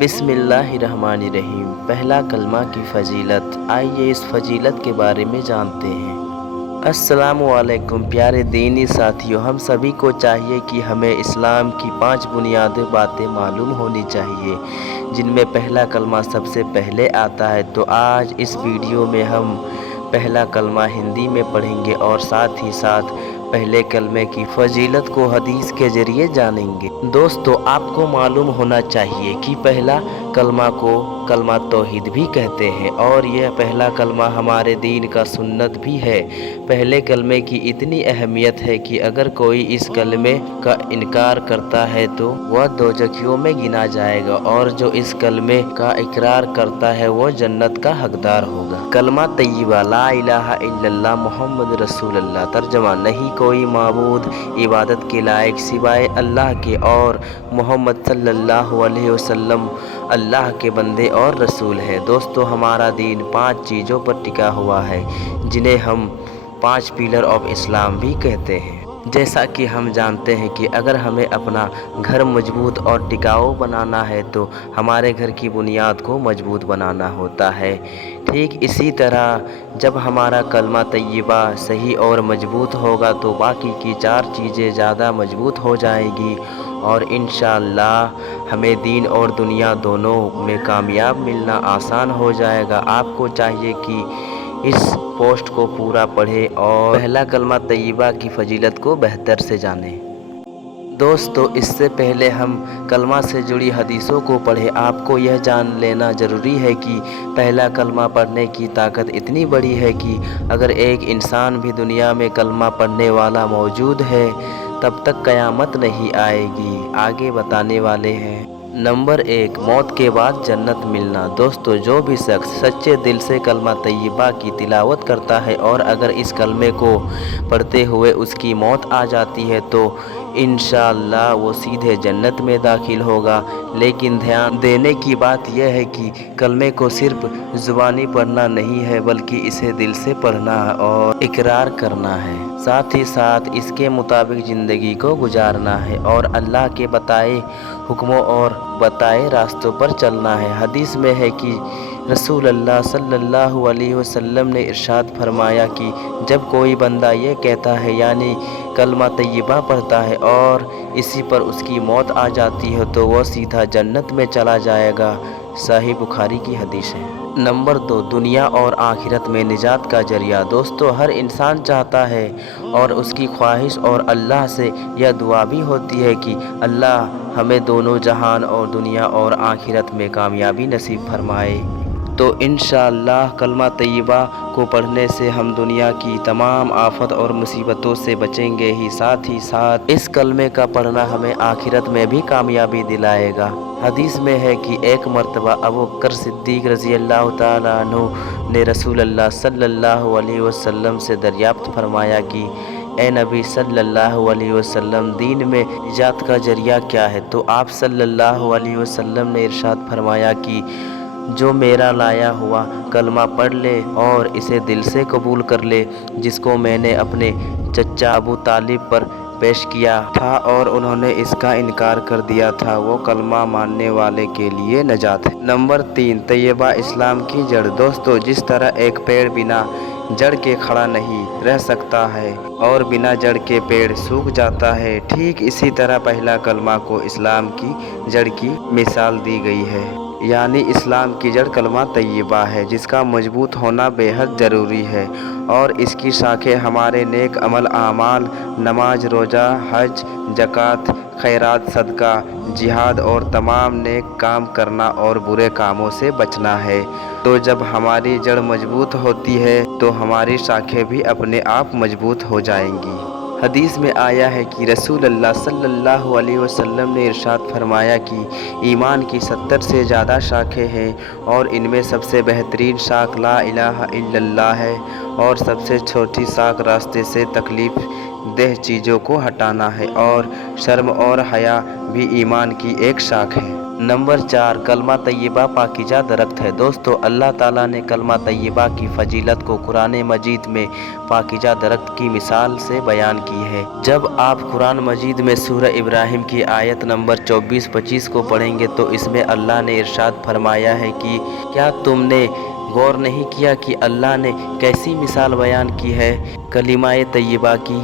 بسم اللہ الرحمن الرحیم۔ پہلا کلمہ کی فضیلت، آئیے اس فضیلت کے بارے میں جانتے ہیں۔ السلام علیکم پیارے دینی ساتھیوں، ہم سبھی کو چاہیے کہ ہمیں اسلام کی 5 بنیادی باتیں معلوم ہونی چاہیے، جن میں پہلا کلمہ سب سے پہلے آتا ہے۔ تو آج اس ویڈیو میں ہم پہلا کلمہ ہندی میں پڑھیں گے اور ساتھ ہی ساتھ پہلے کلمے کی فضیلت کو حدیث کے ذریعے جانیں گے۔ دوستو، آپ کو معلوم ہونا چاہیے کہ پہلا کلمہ کو کلمہ توحید بھی کہتے ہیں اور یہ پہلا کلمہ ہمارے دین کا سنت بھی ہے۔ پہلے کلمے کی اتنی اہمیت ہے کہ اگر کوئی اس کلمے کا انکار کرتا ہے تو وہ دوزخیوں میں گنا جائے گا، اور جو اس کلمے کا اقرار کرتا ہے وہ جنت کا حقدار ہوگا۔ کلمہ طیبہ لا الہ الا اللہ محمد رسول اللہ۔ ترجمہ: نہیں کوئی معبود عبادت کے لائق سوائے اللہ کے اور محمد صلی اللہ علیہ وسلم اللہ کے بندے اور رسول ہے۔ دوستو، ہمارا دین 5 چیزوں پر ٹکا ہوا ہے، جنہیں ہم 5 پلر آف اسلام بھی کہتے ہیں۔ جیسا کہ ہم جانتے ہیں کہ اگر ہمیں اپنا گھر مضبوط اور ٹکاؤ بنانا ہے تو ہمارے گھر کی بنیاد کو مضبوط بنانا ہوتا ہے۔ ٹھیک اسی طرح جب ہمارا کلمہ طیبہ صحیح اور مضبوط ہوگا تو باقی کی 4 چیزیں زیادہ مضبوط ہو جائیں گی اور انشاءاللہ ہمیں دین اور دنیا دونوں میں کامیاب ملنا آسان ہو جائے گا۔ آپ کو چاہیے کہ اس پوسٹ کو پورا پڑھیں اور پہلا کلمہ طیبہ کی فضیلت کو بہتر سے جانیں۔ دوستو، اس سے پہلے ہم کلمہ سے جڑی حدیثوں کو پڑھیں۔ آپ کو یہ جان لینا ضروری ہے کہ پہلا کلمہ پڑھنے کی طاقت اتنی بڑی ہے کہ اگر ایک انسان بھی دنیا میں کلمہ پڑھنے والا موجود ہے تب تک قیامت نہیں آئے گی۔ آگے بتانے والے ہیں۔ نمبر 1، موت کے بعد جنت ملنا۔ دوستو، جو بھی شخص سچے دل سے کلمہ طیبہ کی تلاوت کرتا ہے اور اگر اس کلمے کو پڑھتے ہوئے اس کی موت آ جاتی ہے تو انشاءاللہ وہ سیدھے جنت میں داخل ہوگا۔ لیکن دھیان دینے کی بات یہ ہے کہ کلمے کو صرف زبانی پڑھنا نہیں ہے بلکہ اسے دل سے پڑھنا اور اقرار کرنا ہے۔ ساتھ ہی ساتھ اس کے مطابق زندگی کو گزارنا ہے اور اللہ کے بتائے حکموں اور بتائے راستوں پر چلنا ہے۔ حدیث میں ہے کہ رسول اللہ صلی اللہ علیہ وسلم نے ارشاد فرمایا کہ جب کوئی بندہ یہ کہتا ہے یعنی کلمہ طیبہ پڑھتا ہے اور اسی پر اس کی موت آ جاتی ہے تو وہ سیدھا جنت میں چلا جائے گا۔ صحیح بخاری کی حدیث ہے۔ نمبر 2، دنیا اور آخرت میں نجات کا ذریعہ۔ دوستو، ہر انسان چاہتا ہے اور اس کی خواہش اور اللہ سے یہ دعا بھی ہوتی ہے کہ اللہ ہمیں دونوں جہان اور دنیا اور آخرت میں کامیابی نصیب فرمائے۔ تو انشاءاللہ کلمہ طیبہ کو پڑھنے سے ہم دنیا کی تمام آفت اور مصیبتوں سے بچیں گے ہی ساتھ اس کلمے کا پڑھنا ہمیں آخرت میں بھی کامیابی دلائے گا۔ حدیث میں ہے کہ ایک مرتبہ ابوبکر صدیق رضی اللہ تعالیٰ عنہ نے رسول اللہ صلی اللہ علیہ وسلم سے دریافت فرمایا کہ اے نبی صلی اللہ علیہ وسلم، دین میں نجات کا ذریعہ کیا ہے؟ تو آپ صلی اللہ علیہ وسلم نے ارشاد فرمایا کہ جو میرا لایا ہوا کلمہ پڑھ لے اور اسے دل سے قبول کر لے، جس کو میں نے اپنے چچا ابو طالب پر پیش کیا تھا اور انہوں نے اس کا انکار کر دیا تھا، وہ کلمہ ماننے والے کے لیے نجات ہے۔ نمبر 3، طیبہ اسلام کی جڑ۔ دوستو، جس طرح ایک پیڑ بنا جڑ کے کھڑا نہیں رہ سکتا ہے اور بنا جڑ کے پیڑ سوکھ جاتا ہے، ٹھیک اسی طرح پہلا کلمہ کو اسلام کی جڑ کی مثال دی گئی ہے۔ یعنی اسلام کی جڑ کلمہ طیبہ ہے، جس کا مضبوط ہونا بے حد ضروری ہے اور اس کی شاخیں ہمارے نیک عمل اعمال، نماز روزہ حج زکوٰۃ خیرات صدقہ جہاد اور تمام نیک کام کرنا اور برے کاموں سے بچنا ہے۔ تو جب ہماری جڑ مضبوط ہوتی ہے تو ہماری شاخیں بھی اپنے آپ مضبوط ہو جائیں گی۔ حدیث میں آیا ہے کہ رسول اللہ صلی اللہ علیہ وسلم نے ارشاد فرمایا کہ ایمان کی 70 سے زیادہ شاخیں ہیں اور ان میں سب سے بہترین شاخ لا الہ الا اللہ ہے اور سب سے چھوٹی شاخ راستے سے تکلیف دہ چیزوں کو ہٹانا ہے اور شرم اور حیا بھی ایمان کی ایک شاخ ہے۔ नंबर 4 कलमा तैयबा पाकीज़ा दरख्त है। दोस्तों अल्लाह ताला ने कलमा तैयबा की फजीलत को कुरान मजीद में पाकीज़ा दरख्त की मिसाल से बयान की है। जब आप कुरान मजीद में सूरह इब्राहिम की आयत नंबर 24-25 को पढ़ेंगे तो इसमें अल्लाह ने इरशाद फरमाया है कि क्या तुमने गौर नहीं किया कि अल्लाह ने कैसी मिसाल बयान की है कलिमा तैयबा की।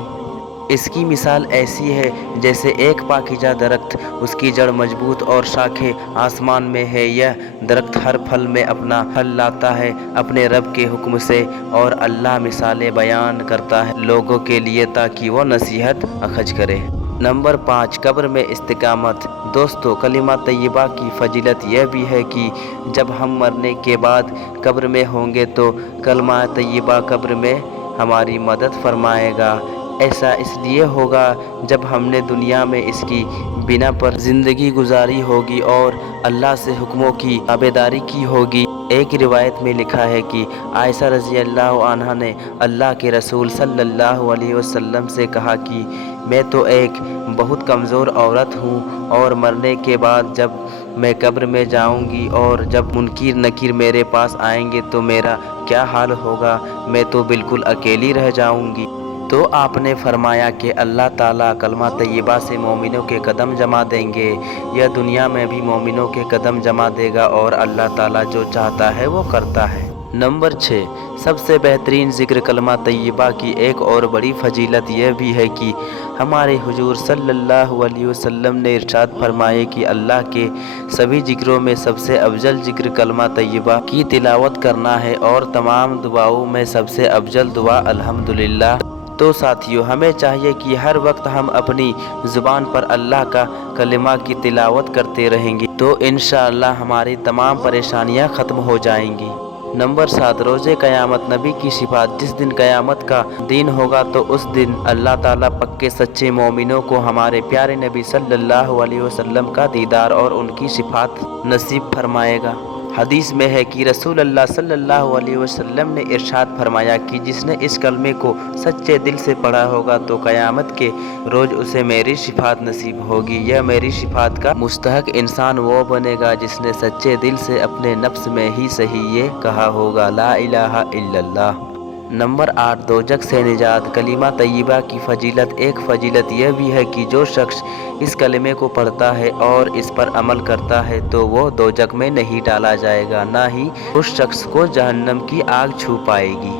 इसकी मिसाल ऐसी है जैसे एक पाकीज़ा दरख्त, उसकी जड़ मजबूत और शाखें आसमान में है। यह दरख्त हर फल में अपना फल लाता है अपने रब के हुक्म से, और अल्लाह मिसालें बयान करता है लोगों के लिए ताकि वो नसीहत अखज़ करे। नंबर 5 कब्र में इस्तिकामत। दोस्तों कलिमा तैयबा की फजीलत यह भी है कि जब हम मरने के बाद कब्र में होंगे तो कलिमा तैयबा कब्र में हमारी मदद फरमाएगा। ऐसा इसलिए होगा जब हमने दुनिया में इसकी बिना पर ज़िंदगी गुजारी होगी और अल्लाह से हुक्मों की ताबेदारी की होगी। एक रिवायत में लिखा है कि आयशा रज़ी अल्लाह अन्हा ने अल्लाह के रसूल सल्लल्लाहु अलैहि वसल्लम से कहा कि मैं तो एक बहुत कमज़ोर औरत हूँ और मरने के बाद जब मैं कब्र में जाऊँगी और जब मुनकिर नकीर मेरे पास आएंगे तो मेरा क्या हाल होगा, मैं तो बिल्कुल अकेली रह जाऊँगी। तो आपने फरमाया कि अल्लाह ताला कलमा तैयबा से मोमिनों के कदम जमा देंगे। यह दुनिया में भी मोमिनों के कदम जमा देगा और अल्लाह ताला जो चाहता है वो करता है। नंबर 6 सबसे बेहतरीन ज़िक्र कलमा तैयबा की एक और बड़ी फजीलत यह भी है कि हमारे हुजूर सल्लल्लाहु अलैहि वसल्लम ने इरशाद फरमाए कि अल्लाह के सभी ज़िक्रों में सबसे अफजल ज़िक्र कलमा तैयबा की तिलावत करना है और तमाम दुआओं में सबसे अफजल दुआ अल्हम्दुलिल्लाह। तो साथियों हमें चाहिए कि हर वक्त हम अपनी ज़ुबान पर अल्लाह का कलिमा की तिलावत करते रहेंगे तो इंशाअल्लाह हमारी तमाम परेशानियां ख़त्म हो जाएंगी। नंबर 7 रोज़े क़यामत। नबी की शिफात। जिस दिन क़यामत का दिन होगा तो उस दिन अल्लाह ताला पक्के सच्चे मोमिनों को हमारे प्यारे नबी सल्लल्लाहु अलैहि वसल्लम का दीदार और उनकी शिफात नसीब फरमाएगा। हदीस में है कि रसूल अल्लाह सल्लल्लाहु अलैहि वसल्लम ने इरशाद फरमाया कि जिसने इस कलमे को सच्चे दिल से पढ़ा होगा तो क़यामत के रोज़ उसे मेरी शिफात नसीब होगी। यह मेरी शिफात का मुस्तहक इंसान वो बनेगा जिसने सच्चे दिल से अपने नफ्स में ही सही ये कहा होगा ला इलाहा इल्लल्लाह। नंबर 8 दोजक से निजात। कलिमा तैयबा की फजीलत। एक फजीलत यह भी है कि जो शख्स इस कलिमे को पढ़ता है और इस पर अमल करता है तो वो दोजक में नहीं डाला जाएगा, ना ही उस शख्स को जहन्नम की आग छू पाएगी।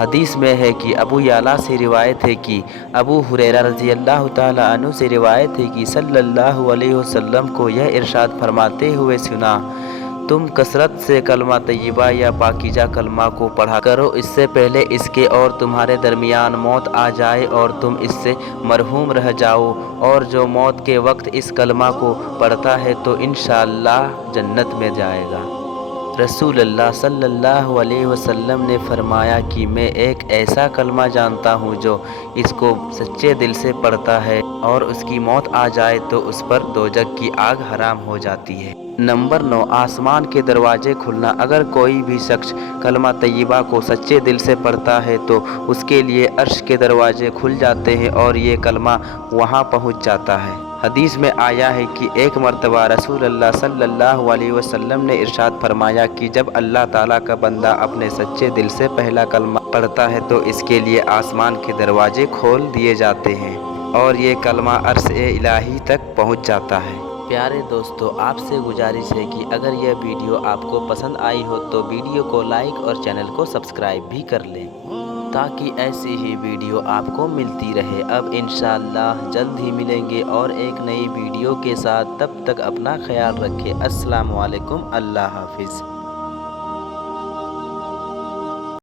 हदीस में है कि अबू याला से रिवायत है कि अबू हुरैरा रज़ी अल्लाह ताला अन्हु से रिवायत है कि सल्लल्लाहु अलैहि वसल्लम को यह इरशाद फरमाते हुए सुना, तुम कसरत से कलमा तैयबा या पाकीज़ा कलमा को पढ़ा करो इससे पहले इसके और तुम्हारे दरमियान मौत आ जाए और तुम इससे मरहूम रह जाओ, और जो मौत के वक्त इस कलमा को पढ़ता है तो इंशाअल्लाह जन्नत में जाएगा। रसूल अल्लाह सल्लल्लाहु अलैहि वसल्लम ने फरमाया कि मैं एक ऐसा कलमा जानता हूँ जो इसको सच्चे दिल से पढ़ता है और उसकी मौत आ जाए तो उस पर दोजक की आग हराम हो जाती है। नंबर 9 आसमान के दरवाजे खुलना। अगर कोई भी शख्स कलमा तैयबा को सच्चे दिल से पढ़ता है तो उसके लिए अर्श के दरवाजे खुल जाते हैं और ये कलमा वहाँ पहुँच जाता है। हदीस में आया है कि एक मरतबा रसूल अल्लाह सल्लल्लाहु अलैहि वसल्लम ने इरशाद फरमाया कि जब अल्लाह ताला का बंदा अपने सच्चे दिल से पहला कलमा पढ़ता है तो इसके लिए आसमान के दरवाजे खोल दिए जाते हैं और ये कलमा अर्श इलाही तक पहुँच जाता है। प्यारे दोस्तों आपसे गुजारिश है कि अगर यह वीडियो आपको पसंद आई हो तो वीडियो को लाइक और चैनल को सब्सक्राइब भी कर लें ताकि ऐसी ही वीडियो आपको मिलती रहे। अब इंशाअल्लाह जल्द ही मिलेंगे और एक नई वीडियो के साथ। तब तक अपना ख्याल रखें। अस्सलामु अलैकुम। अल्लाह हाफिज़।